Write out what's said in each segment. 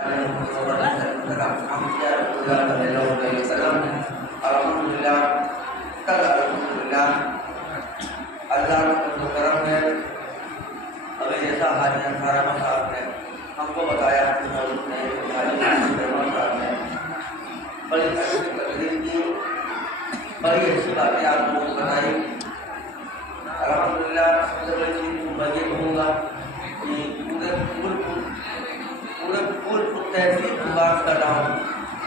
الحمدللہ کل الحمدللہ اللہ کا کرم ہے. ابھی جیسا حاجی انصار احمد صاحب نے ہم کو بتایا حاجی صاحب نے بڑی تقریر کی, بڑی اچھی باتیں آپ لوگوں کو بتائی. الحمدللہ سب سے بڑی چیز میں یہ کہوں گا کہ پورے تہذیب کی بات کر رہا ہوں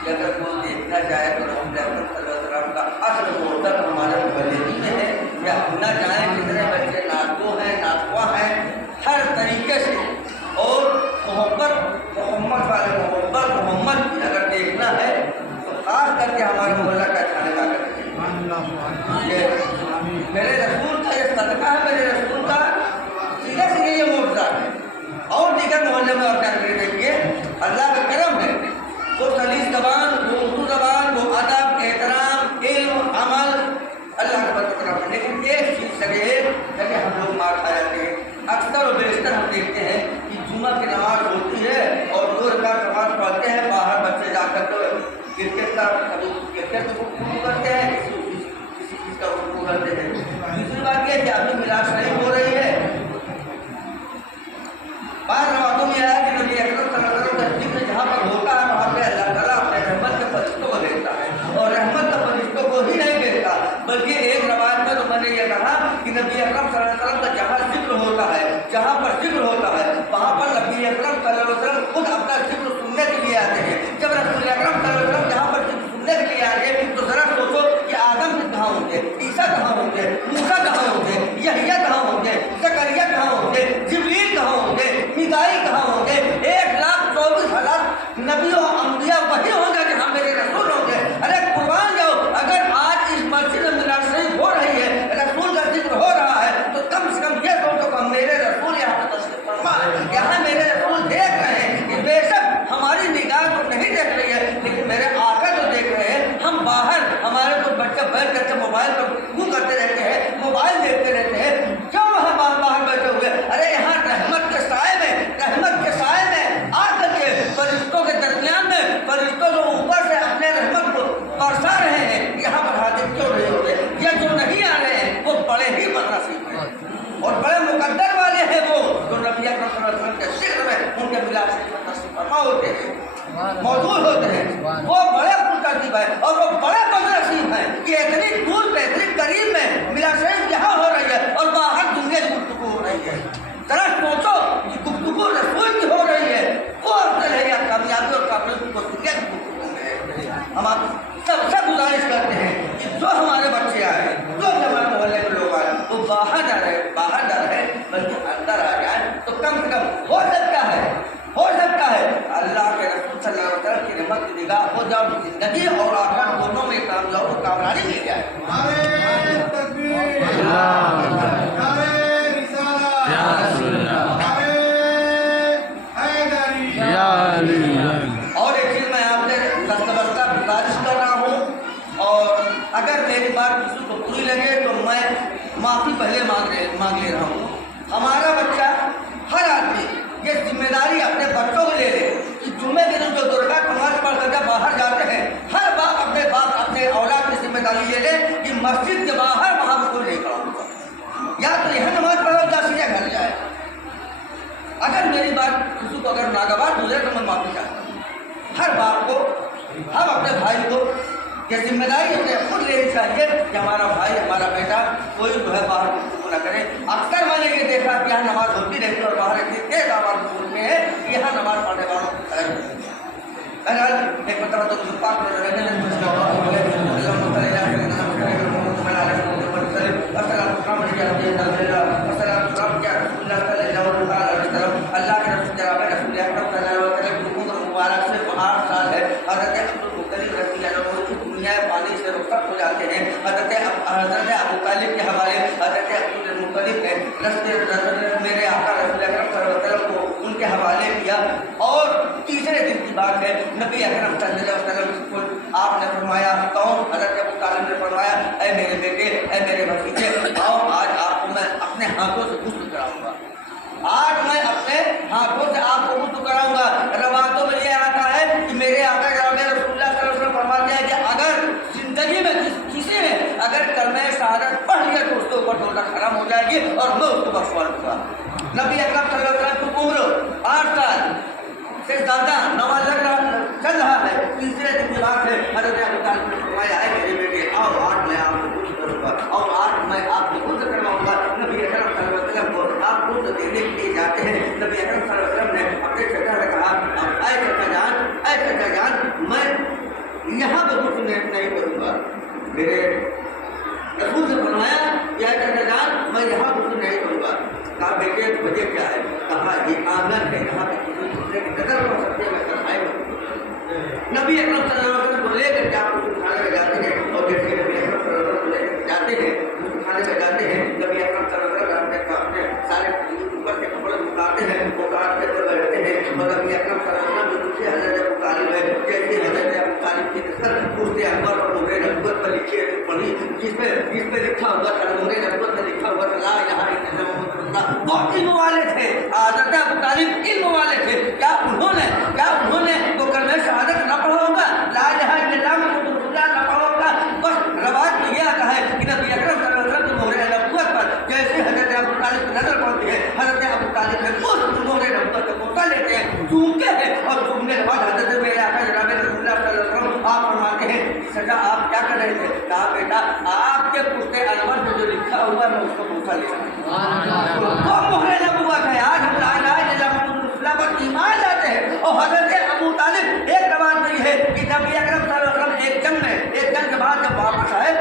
کہ اگر کوئی دیکھنا چاہے تو رسول اکرم صلی اللہ علیہ وسلم کا اصل محبت ہمارے مبلغین میں ہے. یا نہ جائیں کتنے بچے ناطقو ہیں ناطقہ ہیں, ہر طریقے سے. اور محبت محمد والے محمد کی اگر دیکھنا ہے تو خاص کر کے ہمارے محلہ کا چھانے کا کریں. میرے رسول کا یہ صدقہ ہے, میرے رسول کا سیدھا سے یہ معجزہ ہے. اور دیگر محلے میں اور کیا کریں دیکھیے اللہ کا کرم ہے. وہ سلیس زبان, وہ اردو زبان, وہ ادب, احترام, علم, عمل, اللہ کا کرم ہے. لیکن ایک چیز سگے جگہ ہم لوگ مار کھا جاتے ہیں. اکثر و بیشتر ہم دیکھتے ہیں کہ جمعہ کی نماز ہوتی ہے اور 2 رکعت نماز پڑھتے ہیں, باہر بچے جا کر تو کرکٹ کا رکوع کرتے ہیں, کسی چیز کا رکوع کرتے ہیں. دوسری بات یہ کہ ابھی ملاش نہیں ہو رہی ہے. بعض روایتوں میں آیا کہ نبی اکرم صلی اللہ علیہ وسلم کا ذکر جہاں پر ہوتا ہے وہاں پہ اللہ تعالیٰ اپنے رحمت کے فرشتوں کو بھیجتا ہے, اور رحمت کے فرشتوں کو ہی نہیں بھیجتا بلکہ ایک روایت میں تو میں نے یہ کہا کہ نبی اکرم صلی اللہ علیہ وسلم کا جہاں ذکر ہوتا ہے, جہاں پر ذکر ہوتا ہے وہاں پر نبی اکرم صلی اللہ علیہ وسلم خود اپنا ذکر سننے کے لیے آتے ہیں. جب رسول اکرم صلی اللہ علیہ وسلم جہاں پر ذکر سننے کے لیے آئے تو ذرا سوچو کہ آدم کہاں ہوں گے, عیسیٰ کہاں ہوں گے, موسیٰ کہاں ہوں گے, یحییٰ کہاں ہوں گے, زکریا کہاں ہوں گے, جبریل کہاں ہوں گے, میکائیل کہاں ہوں گے. 1,24,000 نبی و انبیاء وہی ہوں گے کہ ہم میرے رسول ہوں گے. ارے قربان جاؤ, اگر آج اس مسجد میں میراث شریف ہو رہی ہے, رسول کا ذکر ہو رہا ہے, تو کم سے کم یہ سوچو کہ میرے رسول یہاں پر تشریف فرما ہے, یہاں میرے رسول دیکھ رہے ہیں. کہ بے شک ہماری نگاہ تو نہیں دیکھ رہی ہے لیکن میرے آقا جو دیکھ رہے ہیں. ہم باہر ہمارے تو بچے بیٹھ کر کے موبائل پر گفتگو کرتے رہتے ہیں, موبائل دیکھتے رہتے ہیں. کیوں وہاں باہر بیٹھے ہوئے؟ ارے یہاں رحمت کے سائے میں آ کر کے فرشتوں کے درمیان میں فرشتوں جو اوپر سے اپنے رحمت کو برسا رہے ہیں, یہاں پر حاضر کیوں نہیں ہوتے؟ یہ جو نہیں آ رہے ہیں وہ بڑے ہی بدنصیب ہیں اور بڑے مقدر والے ہیں. وہ جو نبی اکرم صلی اللہ علیہ وسلم کے ذکر میں ان کے ملاپ سے نصیب فرما ہوتے ہیں, موجود ہوتے ہیں, وہ بڑے خوش نصیب ہیں اور وہ بڑے بدنصیب ہیں کہ اتنی دور پہ اتنی قریب میں میراث شریف یہاں ہو رہی ہے اور باہر دنیا کی گفتگو ہو رہی ہے. ذرا سوچو کہ گفتگو رسول کی ہو رہی ہے, وہ افضل ہے یا کامیابی اور کامیابی کو دنیا کی گفتگو میں ہے. ہم آپ سب سے گزارش کرتے ہیں کہ جو ہمارے بچے آئے, جو ہمارے محلے کے لوگ آئے, وہ باہر نہ رہے بلکہ اندر آ جائیں. تو کم سے کم ہو سکتا ہے اللہ کے رسول صلی اللہ علیہ وسلم کی رحمت کی نگاہ ہو جاؤ, زندگی اور آخرت دونوں میں کامیابی مل جائے. اور ایک چیز میں آپ سے دستبردہ گزارش کر رہا ہوں, اور اگر میری بات کسی کو بری لگے تو میں معافی پہلے مانگ لے رہا ہوں. ہمارا بچہ, ہر آدمی یہ ذمہ داری اپنے بچوں کو لے لے کہ جمعے کے دن جو 2 رکعت نماز پڑھ کر جب باہر جاتے ہیں, ہر باپ اپنے اولاد کی ذمہ داری لے لے کہ مسجد کے باہر وہاں پر کوئی نہیں کھڑا ہوگا, یا تو یہاں نماز پڑھو یا سیدھے گھر جائے. اگر میری بات کسی کو اگر ناگوار گزرے تو میں معافی چاہتا ہوں. ہر باپ کو, ہم اپنے بھائی کو یہ ذمہ داری ہمیں خود لینی چاہیے کہ ہمارا بھائی, ہمارا بیٹا کوئی جو ہے باہر گفتگو نہ کرے. اکثر میں نے یہ دیکھا کہ یہاں نماز ہوتی رہتی ہے اور باہر اتنی تیز آواز بولتے ہیں کہ یہاں نماز پڑھنے والوں کو خرچ ہوتی ہے. بہرحال ایک مرتبہ تو پاک اللہ کے رسول جناب رسول اکرم صلی اللہ علیہ وسلم کی عمر مبارک سے 8 سال ہے. حضرت عبدالمطلب رضی اللہ عنہ دنیا پانی سے رخصت ہو جاتے ہیں. حضرت ابو طالب کے حوالے حضرت عبدالمطلب نے میرے آقا رسول اکرم صلی اللہ علیہ وسلم کو ان کے حوالے کیا. اور تیسرے دن کی بات ہے, نبی اکرم صلی اللہ علیہ وسلم کو آپ نے فرمایا, کون؟ حضرت ابو طالب نے فرمایا, اے میرے بیٹے, اے میرے بھتیجے, آؤ آج آپ کو میں اپنے ہاتھوں سے غسل کراؤں گا. آج میں اپنے ہاتھوں سے آپ کو غسل کراؤں گا. روایتوں میں یہ کے اوپر روزہ حرام ہو جائے گی اور میں اس کو بخشوا دوں گا. نبی اکرم صلی اللہ علیہ وسلم کی عمر 8 سال سے زیادہ نماز لگ رہا چل رہا ہے. تیسرے دن کی بات ہے, حضرت ابو طالب نے فرمایا ہے میرے بیٹے آؤ آج میں آپ کو کچھ کروں گا اور آج میں آپ کو کچھ کرواؤں گا. نبی اکرم صلی اللہ علیہ وسلم کو آپ کچھ دینے کے لیے جاتے ہیں. نبی اکرم صلی اللہ علیہ وسلم نے اپنے چچا سے کہا اے چچا جان میں یہاں پہ کچھ نہیں کروں گا. میرے رسول نے فرمایا یا چچا جان میں یہاں کچھ نہیں کروں گا. کہا بیٹے وجہ کیا ہے؟ کہا یہ آنگن ہے, یہاں پہ کسی دوسرے کی نظر پڑ سکتے ہیں, میں فرمائے نبی اکرم صلی اللہ علیہ وسلم کو لے کر کے آپ اس کھانے میں جاتے ہیں اور جیسے نبی اکرم صلی اللہ علیہ وسلم کو لے کر جاتے ہیں اس کھانے میں جاتے ہیں. نبی اکرم صلی اللہ علیہ وسلم اپنے سارے اوپر کے کپڑے اتارتے ہیں, وہ کاٹ کے اندر بیٹھتے ہیں. اور نبی اکرم صلی اللہ علیہ وسلم دوسرے حضرت ابو طالب ہے, جیسے حضرت ابو طالب کی نسل پورتے انور اور نور نبوت پر لکھی پڑھی جس پہ لکھا ہوا تھا, نور نبوت میں لکھا ہوا تھا لا الہ الا اللہ محمد رسول اللہ. وہ علم والے تھے, حضرت ابو طالب علم والے تھے. کیا انہوں نے وہ کلمہ شہادت نہ پڑھا ہوگا, لا الہ الا اللہ محمد رسول اللہ نہ پڑھا ہوگا؟ بس روایت میں یہ آتا ہے کہ نبی اکرم صلی اللہ علیہ وسلم کی مہر نبوت پر جیسے حضرت ابو طالب کی نظر پڑتی ہے, حضرت ابو طالب نے اس مہر نبوت کا موقع لیتے ہیں, چومتے ہیں اور چومنے کے بعد حضرت میرے آقا جناب رسول اللہ صلی اللہ علیہ وسلم آپ فرماتے ہیں سچا آپ کیا کر رہے تھے؟ کہا بیٹا آپ کے پشتے انور میں جو لکھا ہوا میں اس کو پوچھا لے وہ مہر نبوت ہے. آج ہم لا الہ الا اللہ محمد رسول اللہ پر ایمان لاتے ہیں. اور حضرت ابو طالب ایک روایت میں یہ ہے کہ نبی اکرم صلی اللہ علیہ وسلم ایک جنگ کے بعد جب واپس آئے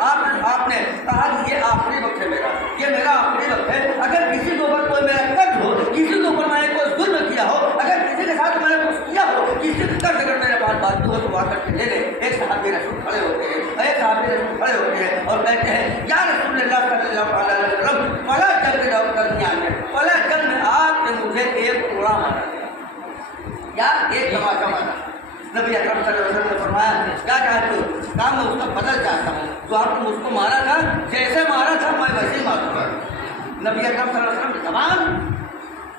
آپ نے کہا کہ یہ آخری وقت ہے میرا, یہ میرا آخری وقت ہے. اگر کسی کے اوپر کوئی میرا قرض ہو, کسی کے اوپر میں نے کوئی ظلم کیا ہو, اگر کسی کے ساتھ میں نے کچھ کیا ہو, کسی کے قرض اگر میرے پاس بات ہو تو وہاں کر کے لے لے. ایک صحابی رسول کھڑے ہوتے ہیں اور کہتے ہیں یا رسول اللہ صلی اللہ علیہ وسلم فلاں جنگ کے درمیان میں فلاں جنگ میں آپ نے مجھے ایک کوڑا مارا یا ایک تماچا مارا. نبی اکرم صلی اللہ علیہ وسلم نے فرمایا کیا چاہتے ہو؟ کہا میں اس کا بدل چاہتا ہوں, جو آپ نے مجھ کو مارا تھا جیسے مارا تھا میں ویسے ہی ماروں گا. نبی اکرم صلی اللہ علیہ وسلم کی زبان.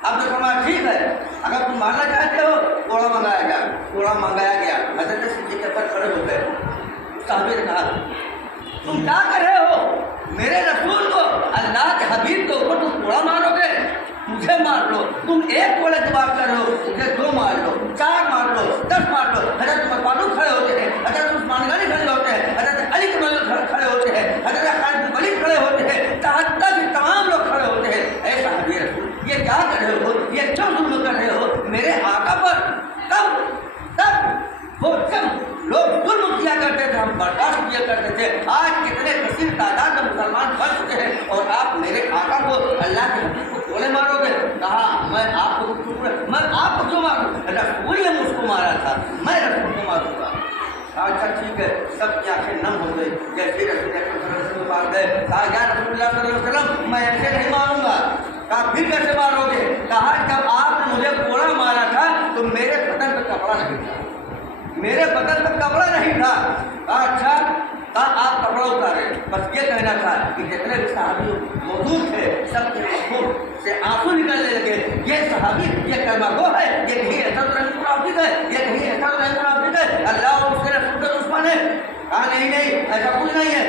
اب نے فرمایا ٹھیک ہے, اگر تم مارنا چاہتے ہو کوڑا منگایا گیا. حضرت صدیق پر کھڑے ہو گئے. صحابی نے کہا تم کیا کر رہے ہو؟ میرے رسول کو, اللہ کے حبیب کے اوپر تم کوڑا مارو گے؟ مجھے مار لو. تم ایک کوڑے کی بات کر رہے ہو, مجھے 2 مار لو, 4 مار لو, 10 مار لو. حضرت فاروق کھڑے ہوتے ہیں, حضرت عثمان غنی کھڑے ہوتے ہیں, حضرت علی کھڑے ہوتے ہیں, حضرت خالد بن ولید کھڑے ہوتے ہیں, تحت تمام لوگ کھڑے ہوتے ہیں. اے صحابی رسول, یہ کیا کر رہے ہو؟ یہ کیوں ظلم کر رہے ہو میرے آقا پر؟ تب وہ جب لوگ ظلم کیا کرتے تھے ہم برداشت کیا کرتے تھے. آج کتنے کثیر تعداد میں مسلمان بن چکے ہیں اور آپ میرے آقا کو, اللہ کے حبیب کو کوڑے مارو گے؟ کہا میں آپ کو کیوں ماروں؟ رسول نے مجھ کو مارا تھا, میں رسول کو ماروں گا. اچھا ٹھیک ہے. سب کی آنکھیں نم ہو گئی. جیسے رسول اکرم صلی اللہ علیہ وسلم پاس گئے, کہا یا رسول اللہ صلی اللہ علیہ وسلم میں ایسے نہیں ماروں گا. کہا پھر کیسے مارو گے؟ کہا جب آپ نے مجھے کوڑا مارا تھا تو میرے بدن پہ کپڑا نہیں تھا, میرے بدن پہ کپڑا نہیں تھا. کہا اچھا, کہا آپ کپڑا اتارے. بس یہ کہنا تھا کہ جتنے بھی صحابی موجود تھے سب کے آنکھوں سے آنسو نکلنے لگے. یہ صحابی یہ کلمہ گو ہے, یہ کہیں ایسا تو نہیں منافق ہے, یہ کہیں ایسا تو نہیں منافق ہے, اللہ اور اس کے رسول کا دشمن ہے. کہا نہیں ایسا کچھ نہیں ہے,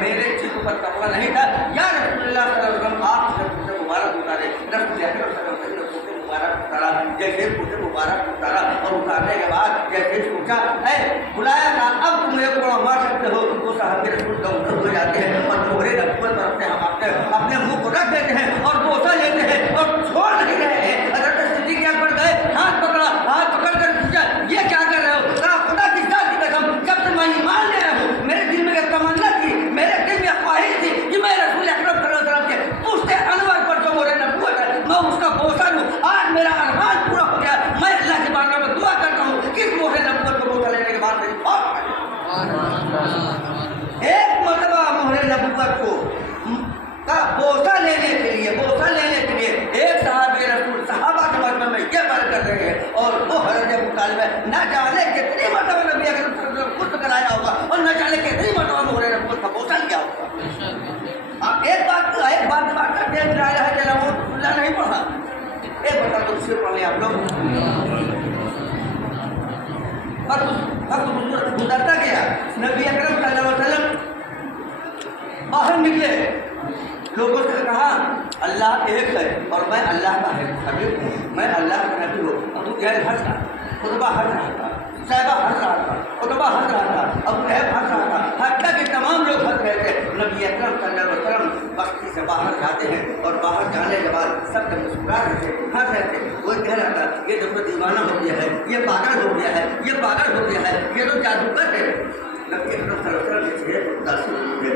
میرے چیز پر کپڑا نہیں تھا. یا رسول اللہ صلی اللہ علیہ وسلم آپ سے مبارک اتارے. رسول اکرم صلی اللہ علیہ وسلم نے مبارک اتارا, جیسے پوچھے مبارک اتارا اور اتارنے کے بعد جیسے سوچا ہے بلایا تھا اب تم مجھے کوڑا مار سکتے ہو. وہ صحابی رسول دم ہو جاتے ہیں اور مہر نبوت پر اپنے منہ کو رکھ دیتے ہیں اور بوسہ لیتے ہیں اور چھوڑ نہیں رہے ہیں. حضرت صدیق اکبر گئے, ہاتھ پکڑ کر پوچھا یہ کیا کر رہے ہو؟ کہا خدا کی ذات کی قسم جب سے میں ایمان لے رہا ہوں میرے دل میں ایک تمنا تھی, میرے دل میں خواہش تھی کہ میں رسول اکرم صلی اللہ علیہ وسلم کے پشتے انور پر جو مہر نبوت ہے میں اس کا بوسہ لوں. آج میرا ارمان پورا ہو گیا. میں اللہ کے بارگاہ میں دعا کرتا ہوں کہ اس مہر نبوت کو بوسہ لینے کے بعد میری بہت ایک مرتبہ مہر نبوت کو کا بوسہ لینے کے لیے ایک صحابی رسول صحابہ کے بارے میں یہ بات کر رہے ہیں اور وہ حضرت ابو طالب ہے. نہ جانے کتنی مرتبہ نبی اکرم صلی اللہ علیہ وسلم خود کرایا ہوگا اور نہ جانے کتنی مرتبہ مہر نبوت کا بوسہ لیا ہوگا. آپ ایک بات کرتے ہیں لا الہ الا اللہ نہیں پڑھا, ایک بتا تو اسے پڑھ لیں آپ لوگ. وقت گزرتا گیا, نبی اکرم صلی اللہ علیہ وسلم باہر نکلے لوگوں سے کہا اللہ ایک ہے اور میں اللہ کا حبیب ہوں، میں اللہ کا نبی ہوں۔ ابو جہل ہنس رہا، عتبہ ہنس رہا تھا، شیبہ ہنس رہا تھا، عتبہ ہنس رہا تھا، ابو لہب ہنس رہا تھا، حتیٰ کہ تمام لوگ ہنس رہے تھے۔ نبی اکرم صلی اللہ علیہ وسلم بستی سے باہر جاتے ہیں اور باہر جانے کے بعد سب کے مسکرا رہے تھے، ہنس رہے تھے۔ وہ کہہ رہا تھا یہ تو دیوانہ ہو گیا ہے، یہ پاگل ہو گیا ہے، یہ پاگل ہو گیا ہے، یہ تو جادوگر ہے۔ نبی اکرم صلی اللہ علیہ وسلم کے چہرے پر اداسی ہوئی ہے،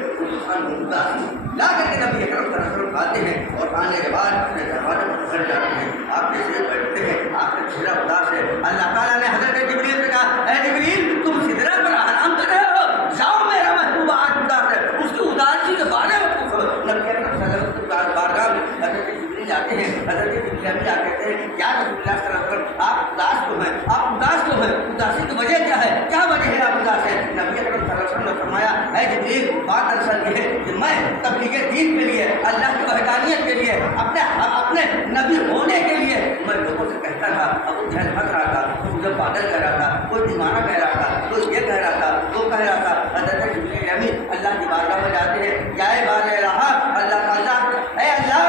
لا کر کے نبی اکرم صلی اللہ علیہ وسلم آتے ہیں اور آنے کے بعد اپنے دروازے پر گھر جاتے ہیں، آپ کے سر بیٹھتے ہیں، آپ کا چہرہ اداس ہے۔ اللہ تعالیٰ نے حضرت جبریل سے کہا اے جبریل تم سدرہ پر آرام کر رہے ہو، جاؤ میرا محبوب آج اداس ہے، اس کی اداسی کے بارے میں پوچھو۔ نبی اکرم صلی اللہ علیہ وسلم بارگاہ میں حضرت جبریل آتے ہیں، حضرت جبریل بھی آتے ہیں یا رسول اللہ صلی اللہ علیہ وسلم آپ اداس کیوں ہیں، آپ اداس کیوں ہیں، اداسی کی وجہ کیا ہے، کیا وجہ ہے آپ اداس ہیں؟ نبی اکرم صلی اللہ علیہ وسلم نے فرمایا اے جبریل بات اصل یہ ہے کہ میں تبلیغ دین کے لیے، اللہ کی وحدانیت کے لیے، اپنے نبی ہونے کے لیے میں لوگوں سے کہتا تھا۔ ابو جہل ہنس رہا تھا، مجھے پاگل کہہ رہا تھا، کوئی دیوانہ کہہ رہا تھا، کوئی یہ کہہ رہا تھا، وہ کہہ رہا تھا۔ حضرت جبریل امین اللہ کی بارگاہ میں جاتے ہیں، یا بار رہا اللہ تعالیٰ اے اللہ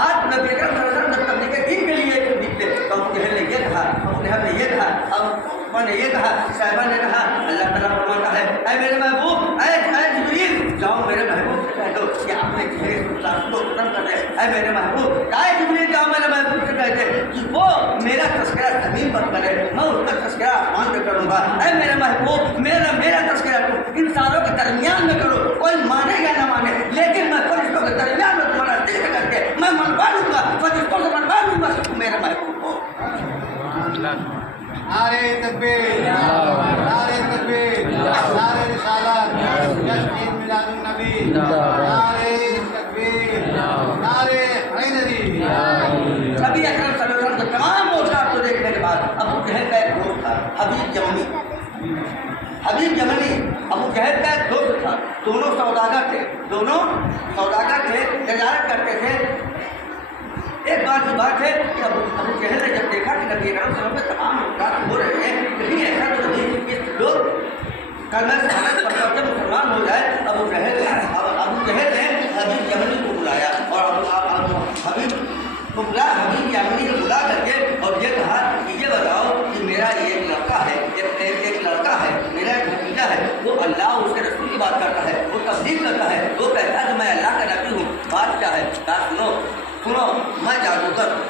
آج نبی اکرم صلی اللہ علیہ وسلم جب تبلیغ دین کے لیے نکلے تو ابو جہل نے یہ کہا، ابو لہب نے یہ کہا، عثمان نے یہ کہا، صاحبہ نے کہا۔ اللہ تعالیٰ فرماتا ہے اے میرے محبوب، اے جبریل جاؤ میرے محبوب سے کہہ دو کہ اپنے چہرے سے اداسی کو ختم کر دے۔ اے میرے محبوب، اے جبریل جاؤ میرے محبوب سے کہہ دے کہ وہ میرا تذکرہ زمین پر کرے، میں اس کا تذکرہ آسمان پہ کروں گا۔ اے میرے محبوب میرا تذکرہ تم انسانوں کے درمیان میں کرو، کوئی مانے یا نہ مانے، لیکن میں فرشتوں کے درمیان میں تمہارا ذکر کر کے میں منوا لوں گا، فرشتوں سے منوا لوں گا کہ تم میرے محبوب ہو۔ نعرہ تکبیر، نعرہ تکبیر، نعرہ رسالت، جشن میلاد النبی، نعرہ تکبیر، نعرہ حیدری۔ نبی اکرم صلی اللہ علیہ وسلم کے تمام موجودات کو دیکھنے کے بعد ابو جہل کا ایک دوست تھا حبیب یمنی، ابو جہل کا ایک دوست تھا، دونوں سوداگر تھے، تجارت کرتے تھے۔ ایک بات کی بات ہے کہ ابو جہل نے جب دیکھا کہ نبی اکرم صلی اللہ علیہ وسلم کے تمام موجودات ہو رہے ہیں، کہیں ایسا تو نہیں کہ لوگ کلمہ شہادت پڑھ کر کے مسلمان ہو جائے۔ ابو جہل نے حبیب یمنی کو بلایا اور حبیب یمنی کو بلا کر کے اور یہ کہا کہ یہ بتاؤ کہ میرا ایک لڑکا ہے، میرا ایک بھتیجا ہے، وہ اللہ اس کے رسول کی بات کرتا ہے، وہ تبلیغ کرتا ہے، وہ کہتا ہے کہ میں اللہ کا نبی ہوں، بات کیا ہے؟ کہا سنو میں جادوگر ہوں۔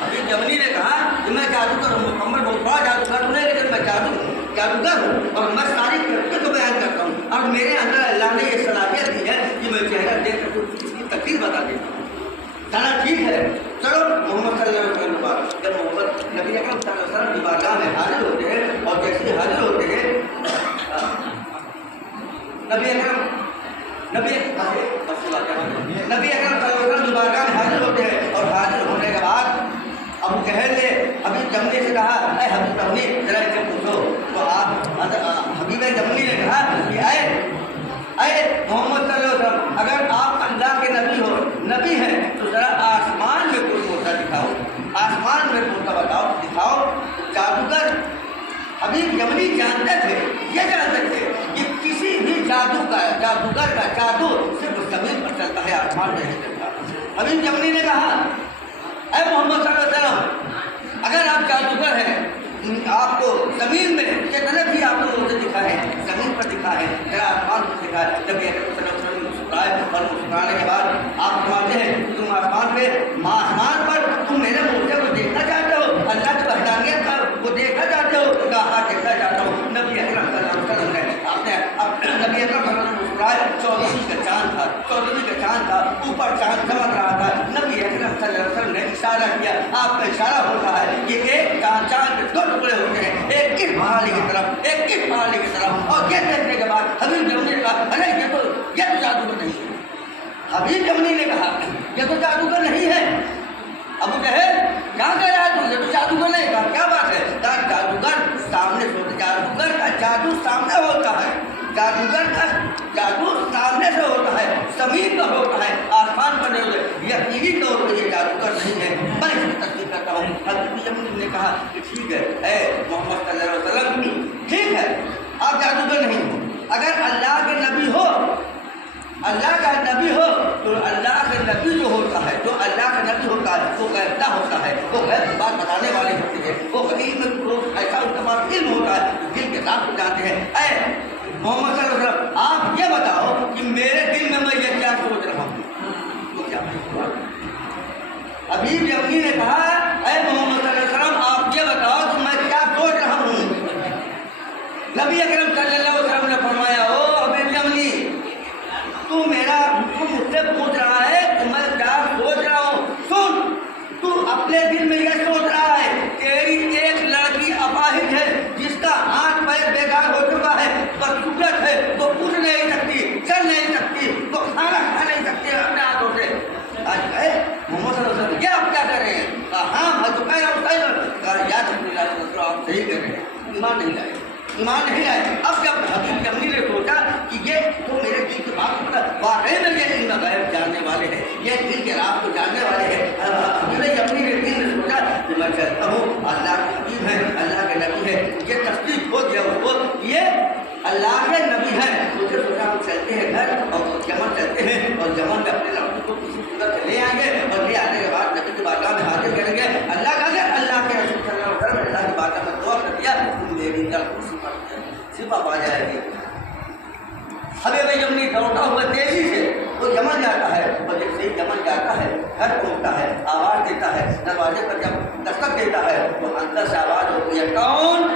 حبیب یمنی نے کہا کہ میں جادوگر ہوں، محمد بہت بڑا جادوگر ہوں، لیکن میں جادوگر ہوں اور میں ساری کرتوتیں کو بیان کرتا ہوں اور میرے اندر اللہ نے یہ صلاحیت دی ہے کہ میں چہرہ دیکھ کر اس کی تقریر بتا دیتا ہوں۔ کہا ٹھیک ہے چلو محمد صلی اللہ علیہ وسلم کے بعد جب محمد نبی اکرم صلی اللہ علیہ وسلم کی بارگاہ میں حاضر ہوتے ہیں اور جیسے حاضر ہوتے ہیں نبی اکرم صلی اللہ علیہ وسلم کی بارگاہ میں حاضر ہوتے ہیں اور حاضر ہونے کے بعد ابو جہل نے حبیب یمنی سے کہا اے حبیب یمنی ذرا اسے پوچھو، تو حبیب یمنی نے کہا کہ اے محمد صلی اللہ علیہ وسلم اگر آپ اللہ کے نبی ہیں تو ذرا آسمان میں کوئی موقع دکھاؤ، آسمان میں موقع دکھاؤ۔ جادوگر حبیب یمنی جانتے تھے کہ کسی بھی جادوگر کا جادو صرف زمین پر چلتا ہے، آسمان میں نہیں چلتا۔ حبیب یمنی نے کہا اے محمد صلی اللہ علیہ وسلم اگر آپ جادوگر ہیں، آپ کو زمین میں کتنے بھی آپ کو مجھے دکھا ہے، زمین پر دکھا ہے، ذرا آسمان پر دکھا ہے۔ جب یہ صلی اللہ علیہ وسلم مسکرائے اور مسکرانے کے بعد آپ فرماتے ہیں تم آسمان پر تم میرے موجے کو دیکھنا چاہتے ہو، اللہ کی وحدانیت کا وہ دیکھنا چاہتے ہو؟ کہا دیکھنا چاہتا ہوں۔ نبی اکرم صلی اللہ علیہ وسلم نے نبی اکرم صلی اللہ علیہ وسلم مسکرائے، 14ویں کا چاند تھا، اوپر چاند چمک رہا تھا۔ نبی اکرم صلی اللہ علیہ وسلم نے اشارہ کیا، آپ کا اشارہ ہو رہا ہے کہ ایک چاند کے 2 ٹکڑے ہوتے ہیں، ایک کس پہاڑی کی طرف، اور یہ دیکھنے کے بعد حبیب یمنی نے کہا ارے یہ تو جادوگر نہیں ہے۔ حبیب یمنی نے کہا یہ تو جادوگر نہیں ہے۔ ابو جہل کہاں کہہ رہا ہے تو یہ تو جادوگر نہیں، کہا کیا بات ہے؟ کہا جادوگر سامنے سے ہوتا، جادوگر کا جادو سامنے ہوتا ہے، جادوگر کا جادو سامنے سے ہوتا ہے، زمین پر ہوتا ہے، آسمان پر نہیں ہوتا ہے۔ یقینی طور پر یہ جادوگر نہیں ہے، میں اس کی تصدیق کرتا ہوں۔ حضرت یمنی نے کہا کہ ٹھیک ہے اے محمد صلی اللہ علیہ وسلم، ٹھیک ہے آپ جادوگر نہیں ہو، اگر اللہ کے نبی ہو تو اللہ کے نبی جو ہوتا ہے، جو اللہ کا نبی ہوتا ہے وہ غیبہ ہوتا ہے، وہ غیب کی بات بتانے والے ہوتے ہیں، وہ حقیق میں ایسا ان کا پاس علم ہوتا ہے دل کے ساتھ جانتے ہیں۔ اے محمد صلی اللہ علیہ وسلم آپ یہ بتاؤ کہ میرے دل میں یہ کیا سوچ رہا ہوں، تو کیا حبیب یمنی نے کہا اے محمد صلی اللہ علیہ وسلم آپ یہ بتاؤ کہ میں کیا سوچ رہا ہوں۔ نبی اکرم صلی اللہ علیہ وسلم نے فرمایا او حبیب یمنی تو مجھ سے پوچھ رہا ہے کہ میں کیا سوچ رہا ہوں، سن تو اپنے دل میں یہ سوچ رہا ہے تیری ایک لڑکی اپاہج ہے جس کا ہاتھ پیر بیکار ہو چکا ہے، بدسورت ہے، وہ اٹھ نہیں سکتی، چل نہیں سکتی، وہ کھانا کھا نہیں سکتی اپنے ہاتھوں سے۔ آج کہے محمد صلی اللہ علیہ وسلم یہ آپ کیا کر رہے ہیں؟ کہا ہاں میں تو کہہ رہا ہوں صحیح، کہا یا رسول اللہ صلی اللہ علیہ وسلم آپ صحیح کہہ رہے ہیں، ایمان نہیں لائے، ایمان نہیں لائے۔ اب جب حبیب یمنی نے سوچا کہ یہ تو میرے دل کی بات پتا واقعی میں یہ علم غیب جاننے والے ہیں، یہ دل کے راز کو جاننے والے ہیں۔ حبیب یمنی نے دل نے سوچا کہ میں کہتا ہوں اللہ کے حبیب ہے، اللہ کے نبی ہے، یہ تصدیق ہو گیا اس کو یہ اللہ کے نبی ہیں۔ مجھے سوچا ہم چلتے ہیں گھر اور جمن چلتے ہیں اور جمن میں اپنے لڑکوں کو کسی صورت سے لے آئیں گے اور لے آنے کے بعد نبی کی بارگاہ میں حاضر کریں گے۔ اللہ کا اللہ کے رسول صلی اللہ علیہ وسلم اللہ کی بارگاہ میں دعا کر دیا میری صفا پا جائے گی۔ حبیب یمنی دوڑتا ہوا تیزی سے وہ یمن جاتا ہے اور جب سے یمن جاتا ہے گھر پہنچتا ہے آواز دیتا ہے، دروازے پر جب دستک دیتا ہے تو اندر سے آواز ہوتی ہے کون؟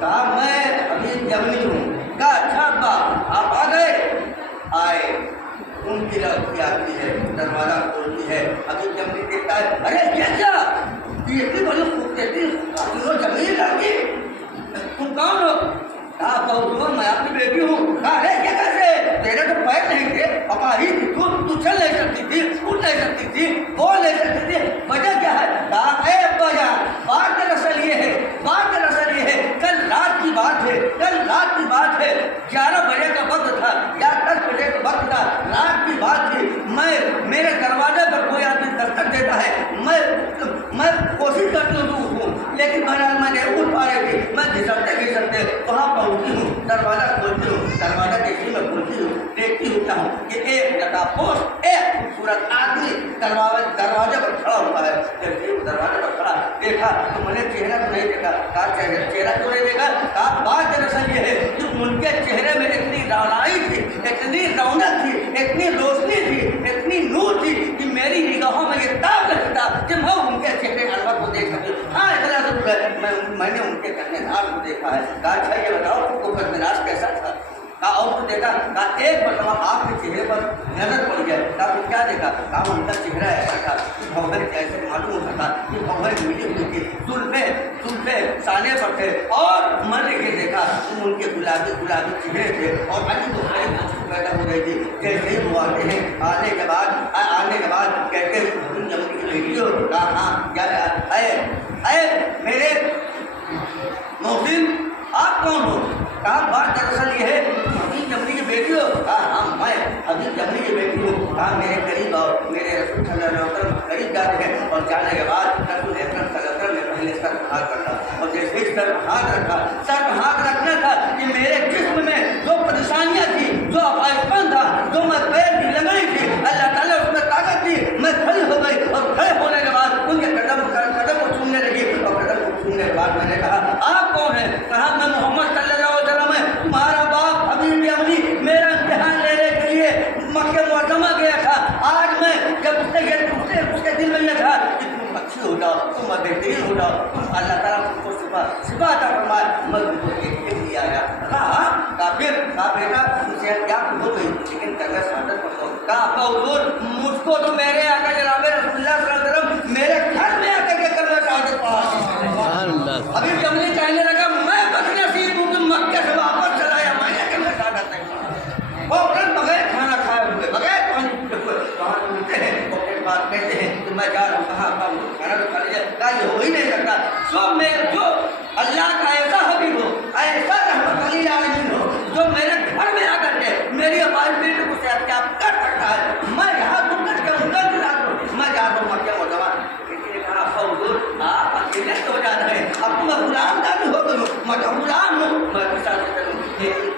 کہا میں حبیب یمنی ہوں۔ کہا اچھا ابا آپ آ گئے؟ آئے۔ ان کی لڑکی آتی ہے، دروازہ کھولتی ہے، حبیب یمنی دیکھتا ہے ارے یہ کیا یہ اتنی بڑی خوبصورت جمیل لڑکی، تم کون ہو؟ کہا حضور میں آپ کی بیٹی ہوں۔ کہا ارے یہ کیسے؟ تیرے تو پیر نہیں تھے، اپاہج تھی تو چل نہیں سکتی تھی، اٹھ نہیں سکتی تھی، بول نہیں سکتی تھی، وجہ کیا ہے؟ کہا اے ابا جان بات دراصل یہ ہے، بات دراصل یہ ہے کل رات کی بات ہے، کل رات کی بات ہے، 11 بجے کا وقت تھا یا 10 بجے کا وقت تھا، رات کی بات تھی، میرے دروازے پر کوئی آدمی دستک دیتا ہے، میں کوشش کرتی ہوں لیکن میں نہیں اٹھ پا رہی تھی، میں گھسرتے وہاں پہنچتی ہوں، دروازہ کھولتی ہوں، دروازہ دیکھتی میں کھولتی ہوں، دیکھتی ہوتا ہوں کہ ایک لٹاپوش ایک خوبصورت آدمی دروازے پر کھڑا ہوتا ہے۔ جب دروازے پر کھڑا دیکھا تو میں نے چہرہ تو نہیں دیکھا، کہا چہرہ تو نہیں دیکھا، کہا بات دراصل یہ ہے کہ ان کے چہرے میں اتنی رونائی تھی، اتنی رونق تھی، اتنی روشنی تھی، اتنی نور تھی کہ میری نگاہوں میں یہ تاب لگتا کہ میں ان کے چہرے انور کو دیکھ سکتی ہوں۔ ہاں اتنا ضرور ہے میں نے ان کے کرنے ناز کو دیکھا ہے۔ کہا اچھا یہ بتاؤ وہ کرنے ناز کیسا تھا؟ کہا اور تو دیکھا؟ کہا ایک مرتبہ آپ کے چہرے پر نظر پڑ گیا۔ کہا تو کیا دیکھا؟ کہا ان کا چہرہ ایسا تھا بھنور کیسے معلوم ہوتا تھا کہ بھنور ملی ہوئی تھی، زلفے سانے پر تھے اور میں نے یہ دیکھا ان کے گلابی چہرے تھے اور عجیب و غریب خوشبو پیدا ہو گئی تھی۔ جیسے ہی وہ آتے ہیں آنے کے بعد کہتے ہیں یمنی کی بیٹی ہو؟ کہا ہاں کیا اے میرے محسن آپ کون ہو؟ کہا بات دراصل یہ ہے حبیب یمنی کی بیٹی ہو؟ کہا ہاں میں حبیب یمنی کی بیٹی ہوں۔ کہا میرے قریب آؤ، میرے رسول صلی اللہ علیہ وسلم قریب جاتے ہیں اور جانے کے بعد رسول اکرم صلی اللہ علیہ وسلم نے پہلے سر پر ہاتھ رکھا اور جیسے ہی سر پر ہاتھ رکھا، سر پر ہاتھ رکھنا تھا کہ میرے جسم میں جو پریشانیاں تھی، جو اپاہجپن تھا، جو میں پیر کی لگڑی تھی، اللہ تعالیٰ اس میں طاقت دی، میں کھڑی ہو گئی اور کھڑے ہونے کے بعد ان کے قدم کو چھونے لگی اور قدم کو چھونے کے بعد میں نے کہا آپ کون ہیں؟ کہا میں محمد صلی اللہ علیہ وسلم ہے، تمہارا باپ حبیب یمنی میرا امتحان لینے کے لیے مکہ معظمہ گیا تھا۔ آج میں جب اس کے دل میں یہ تھا کہ تم اچھی ہو جاؤ، تم بہترین ہو جاؤ، تم اللہ تعالیٰ تم کو صفا عطا فرمائے، میں تم کو دیکھنے کے لیے آیا۔ کہا کہا بیٹا مجھے کیا ہو گئی لیکن کرنا شہادت پڑھو۔ کہا ابا حضور مجھ کو تو میرے آقا جناب رسول اللہ صلی اللہ علیہ وسلم میرے گھر میں آ کر کے کرنا شہادت پڑھا۔ حبیب یمنی کہنے لگا میں بد نصیب ہوں کہ مکہ سے واپس چلا آیا، میں نے کرنا شہادت نہیں پڑھا۔ فوراً بغیر کھانا کھائے ہوئے، بغیر پانی پیے ہوئے وہاں ملتے ہیں اور پھر بات کہتے ہیں کہ میں جا رہا ہوں، کہاں کھانا تو کھا لیا؟ کہا یہ ہو ہی نہیں سکتا، جو اللہ کا ایسا حبیب ہو، ایسا رحمت للعالمین ہو، جو میرے گھر میں آ کر کے میری اپائنٹمنٹ کو صحت کیا کر سکتا ہے، میں یہاں دکھ کے ان کا انتظار کروں، میں جا رہا ہوں مکہ معظمہ۔ کسی نے کہا ابا حضور آپ اکیلے تو جا رہے ہیں، اب تو میں غلام داری ہو گئی ہوں، میں تو غلام ہوں، میں کسا سے چلوں؟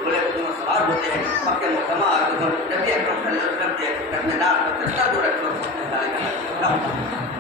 بولے تو سوال ہوتے ہیں مکہ معظمہ آ کے نبی اکرم صلی اللہ علیہ وسلم کے درمیان اللہ